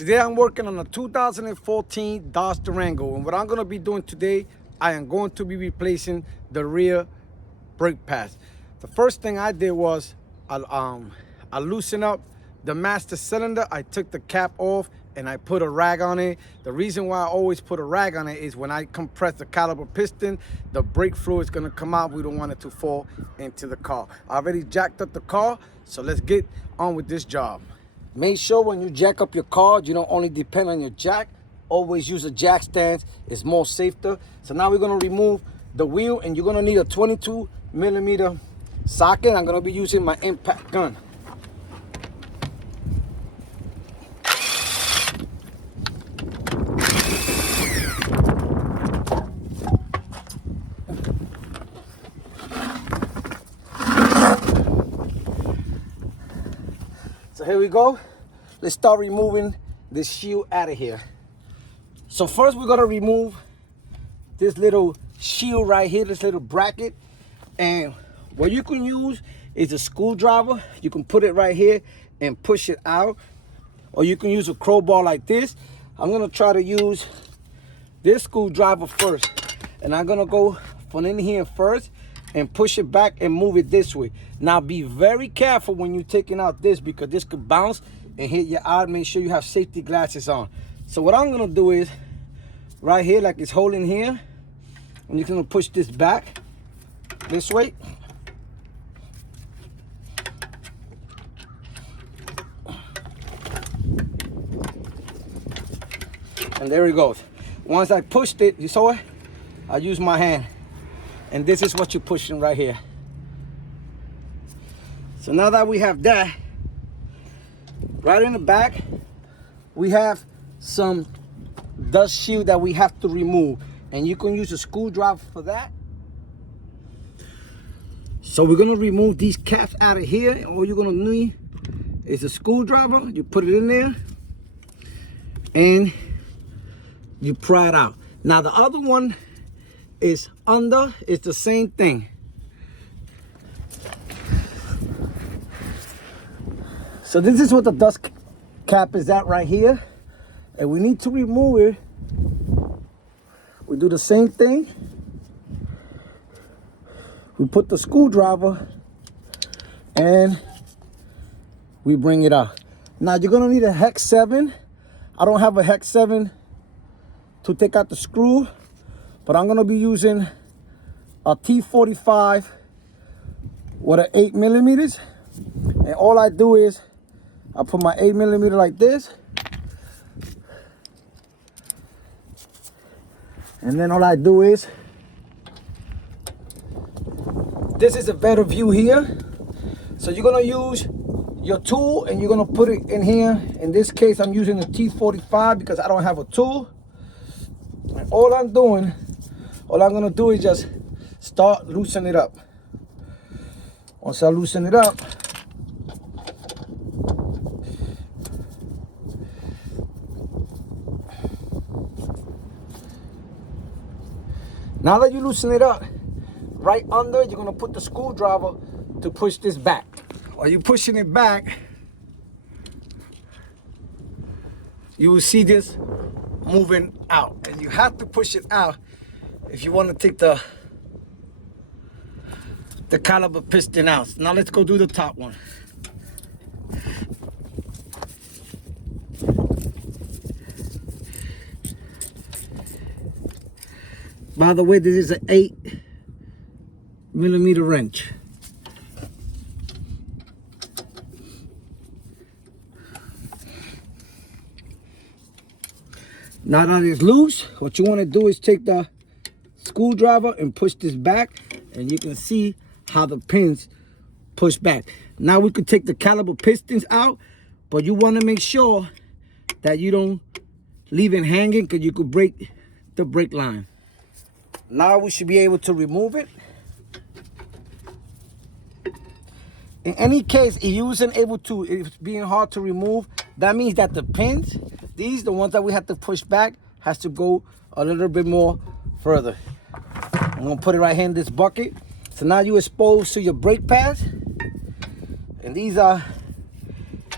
Today I'm working on a 2014 Dodge Durango, and what I'm going to be doing today, I am going to be replacing the rear brake pads. The first thing I did was I loosened up the master cylinder. I took the cap off and I put a rag on it. The reason why I always put a rag on it is when I compress the caliper piston, the brake fluid is going to come out. We don't want it to fall into the car. I already jacked up the car, so let's get on with this job. Make sure when you jack up your car, you don't only depend on your jack. Always use a jack stand. It's more safer. So now we're going to remove the wheel, and you're going to need a 22mm socket. I'm going to be using my impact gun. So here we go. Let's start removing this shield out of here. So first we're gonna remove this little shield right here, this little bracket. And what you can use is a screwdriver. You can put it right here and push it out. Or you can use a crowbar like this. I'm gonna try to use this screwdriver first. And I'm gonna go from in here first and push it back and move it this way. Now be very careful when you're taking out this, because this could bounce and hit your eye. Make sure you have safety glasses on. So what I'm gonna do is right here, like it's holding here, and you're gonna push this back this way. And there it goes. Once I pushed it, you saw it? I used my hand. And this is what you're pushing right here. So now that we have that, right in the back, we have some dust shield that we have to remove. And you can use a screwdriver for that. So we're gonna remove these caps out of here. And all you're gonna need is a screwdriver. You put it in there and you pry it out. Now the other one is under, it's the same thing. So this is what the dust cap is at right here, and we need to remove it. We do the same thing. We put the screwdriver and we bring it out. Now you're gonna need a hex 7. I don't have a hex 7 to take out the screw, but I'm gonna be using a T45 with an 8mm. And all I do is I put my 8mm like this. And then all I do is, this is a better view here. So you're gonna use your tool and you're gonna put it in here. In this case, I'm using the T45 because I don't have a tool. And all I'm gonna do is just start loosening it up. Once I loosen it up, now that you loosen it up, right under, you're gonna put the screwdriver to push this back. While you're pushing it back, you will see this moving out, and you have to push it out if you want to take the caliper piston out. Now let's go do the top one. By the way, this is an 8mm wrench. Now that it's loose, what you want to do is take the screwdriver and push this back, and you can see how the pins push back. Now we could take the caliper pistons out, but you want to make sure that you don't leave it hanging, because you could break the brake line. Now we should be able to remove it. In any case, if you wasn't able to, if it's being hard to remove, that means that the pins, these, the ones that we have to push back, has to go a little bit more further. I'm gonna put it right here in this bucket. So now you're exposed to your brake pads. And these are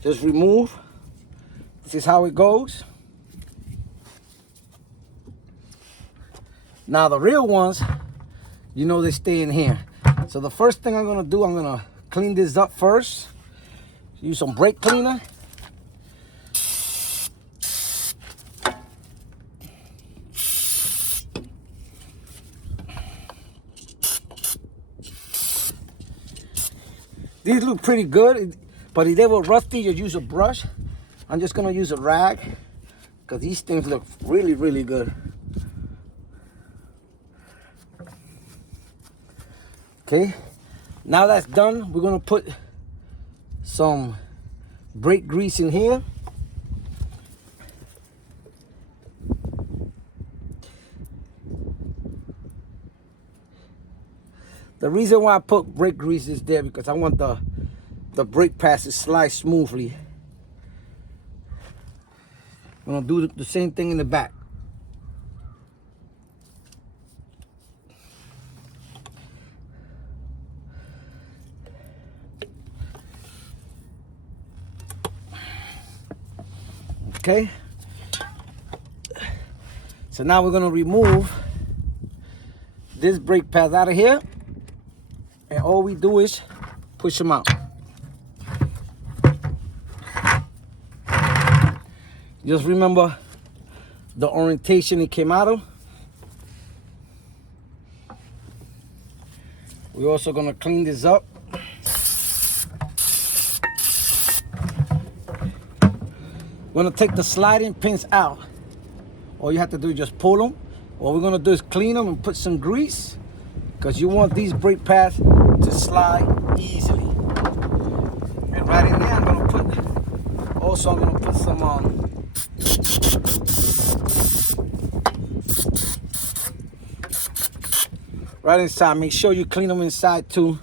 just removed. This is how it goes. Now the real ones, you know, they stay in here. So the first thing I'm gonna do, I'm gonna clean this up first. Use some brake cleaner. These look pretty good, but if they were rusty, you use a brush. I'm just gonna use a rag because these things look really, really good. Okay, now that's done, we're gonna put some brake grease in here. The reason why I put brake grease is there because I want the brake pads to slide smoothly. I'm gonna do the same thing in the back. Okay, so now we're gonna remove this brake pad out of here, and all we do is push them out. Just remember the orientation it came out of. We're also gonna clean this up. We're gonna take the sliding pins out. All you have to do is just pull them. What we're gonna do is clean them and put some grease because you want these brake pads to slide easily. And right in there, I'm gonna put some right inside. Make sure you clean them inside too.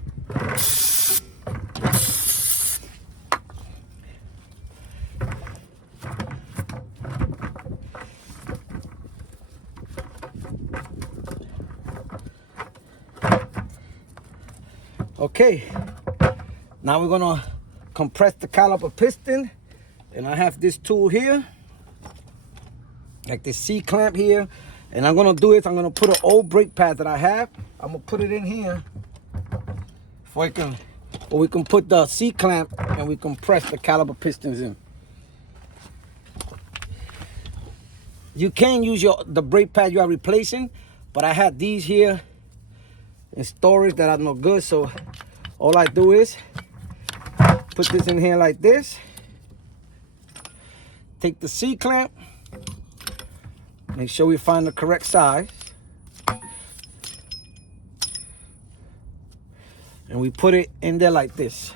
Okay, now we're gonna compress the caliper piston, and I have this tool here, like the C-clamp here, and I'm gonna do it. I'm gonna put an old brake pad that I have. I'm gonna put it in here, or we can put the C-clamp and we compress the caliper pistons in. You can use the brake pad you are replacing, but I had these here in storage that are no good, so all I do is put this in here like this, take the C-clamp, make sure we find the correct size, and we put it in there like this.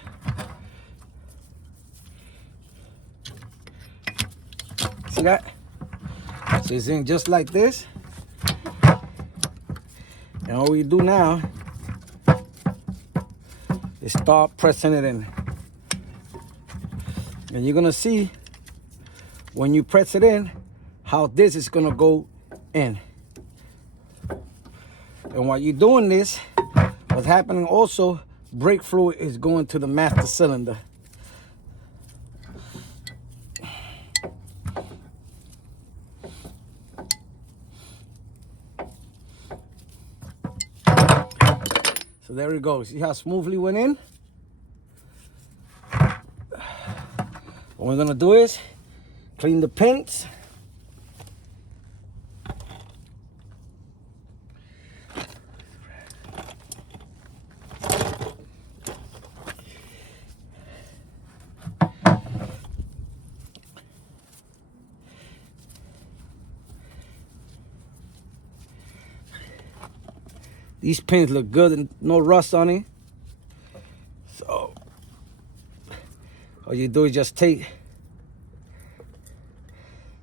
See that? So it's in just like this. And all we do now is start pressing it in. And you're gonna see when you press it in how this is gonna go in. And while you're doing this, what's happening also, brake fluid is going to the master cylinder. So there it goes. See how smoothly went in? What we're gonna do is clean the pins. These pins look good and no rust on it. So all you do is just take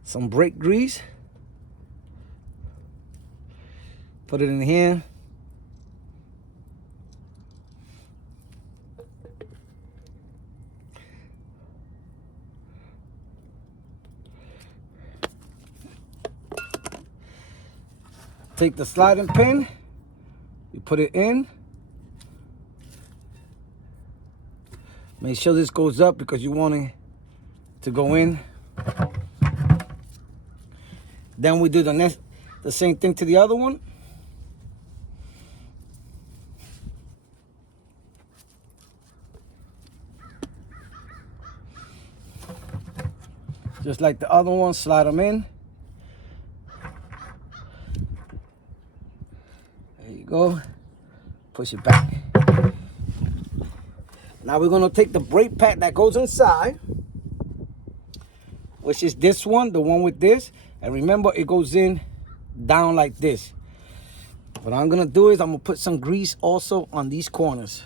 some brake grease, put it in here. Take the sliding pin, you put it in. Make sure this goes up because you want it to go in. Then we do the same thing to the other one. Just like the other one, slide them in. There you go. Push it back. Now we're gonna take the brake pad that goes inside, which is this one, the one with this. And remember, it goes in down like this. What I'm gonna do is I'm gonna put some grease also on these corners.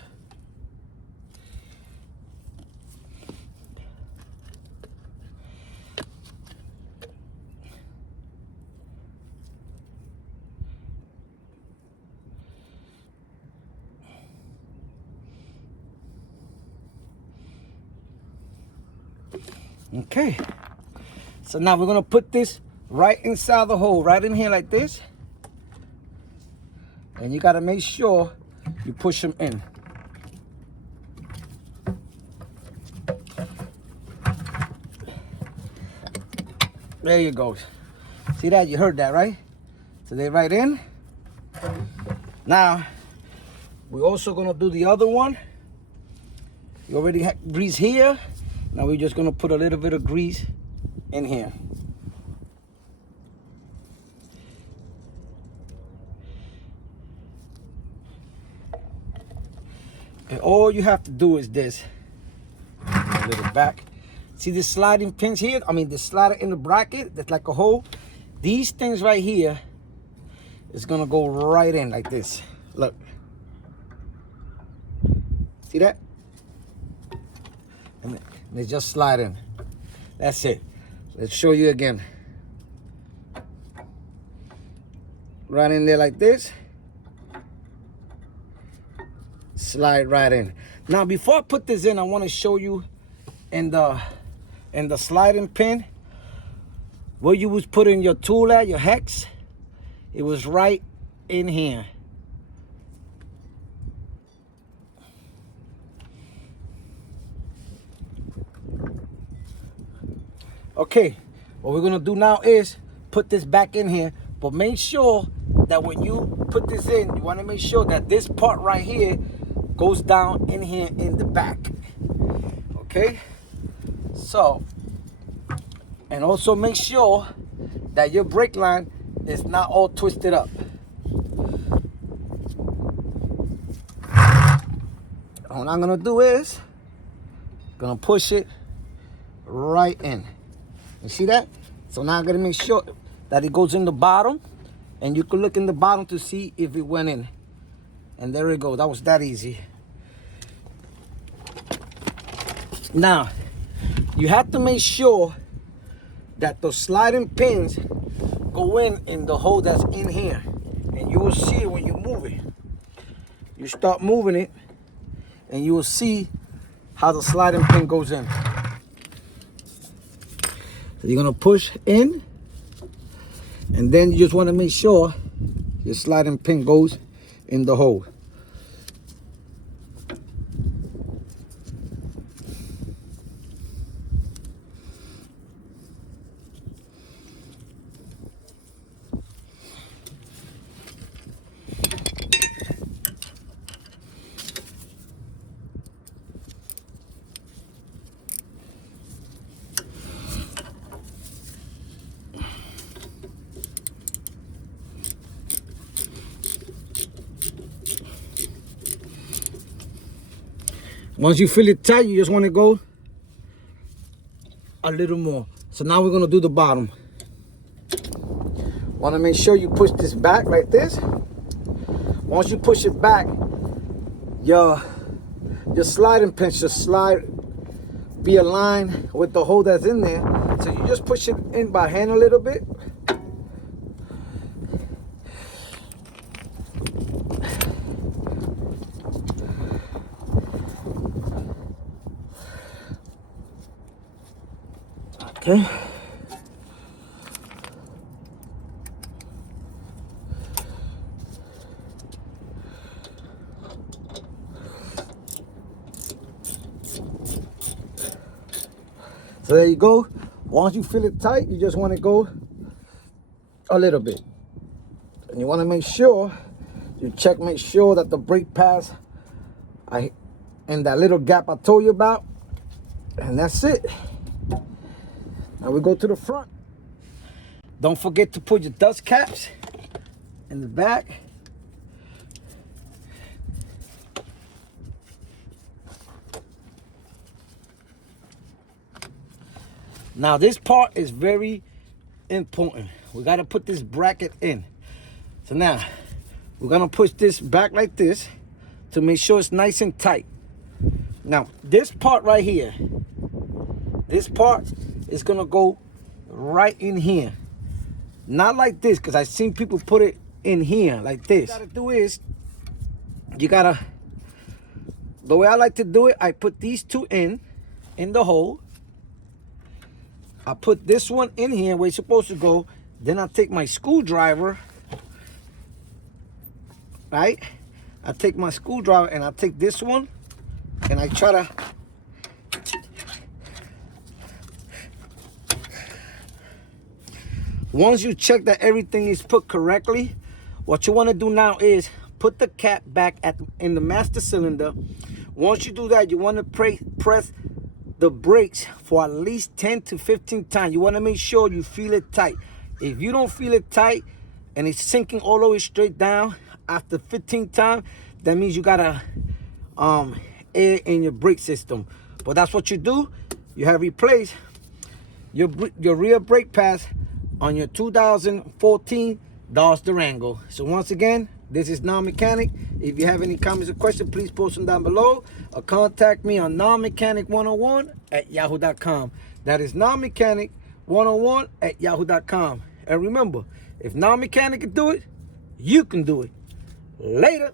Okay, so now we're gonna put this right inside the hole, right in here like this. And you gotta make sure you push them in. There you go. See that? You heard that, right? So they're right in. Now, we're also gonna do the other one. You already have grease here. Now we're just gonna put a little bit of grease in here. And all you have to do is this. A little back. See the sliding pins here? I mean the slider in the bracket that's like a hole. These things right here is gonna go right in like this. Look. See that? And they just slide in. That's it. Let's show you again. Right in there like this. Slide right in. Now before I put this in, I want to show you in the sliding pin where you was putting your tool at, your hex. It was right in here. Okay, what we're gonna do now is put this back in here, but make sure that when you put this in, you wanna make sure that this part right here goes down in here in the back. Okay, so, and also make sure that your brake line is not all twisted up. What I'm gonna do is gonna push it right in. You see that? So now I'm gonna make sure that it goes in the bottom, and you can look in the bottom to see if it went in. And there we go. That was that easy. Now, you have to make sure that the sliding pins go in the hole that's in here. And you will see it when you move it. You start moving it, and you will see how the sliding pin goes in. So you're gonna push in, and then you just want to make sure your sliding pin goes in the hole. Once you feel it tight, you just want to go a little more. So now we're going to do the bottom. Want to make sure you push this back like this. Once you push it back, your sliding pin should be aligned with the hole that's in there. So you just push it in by hand a little bit. Okay. So there you go. Once you feel it tight, you just want to go a little bit. And you want to make sure you check, make sure that the brake pads in that little gap I told you about. And that's it. Now we go to the front. Don't forget to put your dust caps in the back. Now this part is very important. We got to put this bracket in. So now we're going to push this back like this to make sure it's nice and tight. Now this part right here, this part is going to go right in here. Not like this, because I've seen people put it in here like this. What you got to do is, you got to, the way I like to do it, I put these two in the hole. I put this one in here where it's supposed to go. Then I take my screwdriver, right? I take my screwdriver and I take this one and I try to once you check that everything is put correctly, what you want to do now is put the cap back in the master cylinder. Once you do that, you want to press the brakes for at least 10 to 15 times. You want to make sure you feel it tight. If you don't feel it tight and it's sinking all the way straight down after 15 times, that means you got a air in your brake system. But that's what you do. You have replaced your rear brake pads on your 2014 Dodge Durango. So once again, this is Non-Mechanic. If you have any comments or questions, please post them down below or contact me on nonmechanic101@yahoo.com. That is nonmechanic101@yahoo.com. And remember, if Non-Mechanic can do it, you can do it. Later.